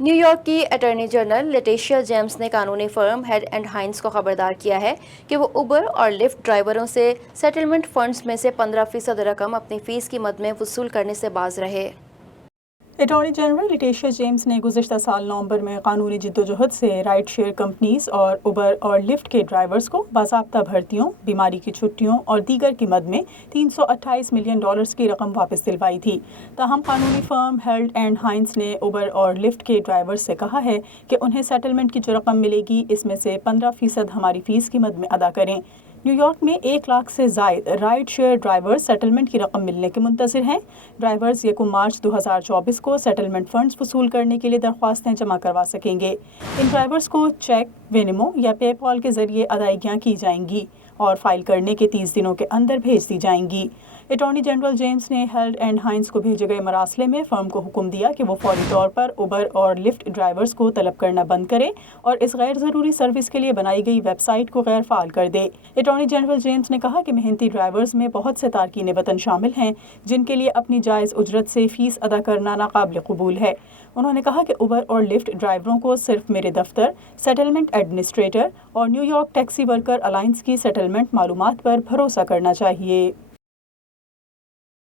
New York کی attorney general لیٹیشیا James نے قانونی فرم ہیڈ اینڈ ہائنز کو خبردار کیا ہے کہ وہ اوبر اور لفٹ ڈرائیوروں سے سیٹلمنٹ فنڈز میں سے 15% رقم اپنی فیس کی مد میں وصول کرنے سے باز رہے۔ اٹارنی جنرل لیٹیشیا جیمز نے گزشتہ سال نومبر میں قانونی جدوجہد سے رائڈ شیئر کمپنیز اور اوبر اور لفٹ کے ڈرائیورز کو باضابطہ بھرتیوں، بیماری کی چھٹیوں اور دیگر کی مد میں $328 ملین کی رقم واپس دلوائی تھی۔ تاہم قانونی فرم ہیلڈ اینڈ ہائنز نے اوبر اور لفٹ کے ڈرائیورز سے کہا ہے کہ انہیں سیٹلمنٹ کی جو رقم ملے گی اس میں سے 15% ہماری فیس کی مد میں ادا کریں۔ نیو یارک میں 1 لاکھ سے زائد رائڈ شیئر ڈرائیورز سیٹلمنٹ کی رقم ملنے کے منتظر ہیں۔ ڈرائیورز 1 مارچ 2024 کو سیٹلمنٹ فنڈز وصول کرنے کے لیے درخواستیں جمع کروا سکیں گے۔ ان ڈرائیورز کو چیک، وینمو یا پے پال کے ذریعے ادائیگیاں کی جائیں گی اور فائل کرنے کے 30 دنوں کے اندر بھیج دی جائیں گی۔ اٹارنی جنرل جیمز نے ہیلڈ اینڈ ہائنز کو بھیجے گئے مراسلے میں فرم کو حکم دیا کہ وہ فوری طور پر اوبر اور لفٹ ڈرائیورز کو طلب کرنا بند کرے اور اس غیر ضروری سروس کے لیے بنائی گئی ویب سائٹ کو غیر فعال کر دے۔ اٹارنی جنرل جیمز نے کہا کہ محنتی ڈرائیورز میں بہت سے تارکین وطن شامل ہیں جن کے لیے اپنی جائز اجرت سے فیس ادا کرنا ناقابل قبول ہے۔ انہوں نے کہا کہ اوبر اور لفٹ ڈرائیوروں کو صرف میرے دفتر، سیٹلمنٹ ایڈمنسٹریٹر اور new York taxi worker alliance کی سیٹلمنٹ معلومات پر بھروسہ کرنا چاہیے۔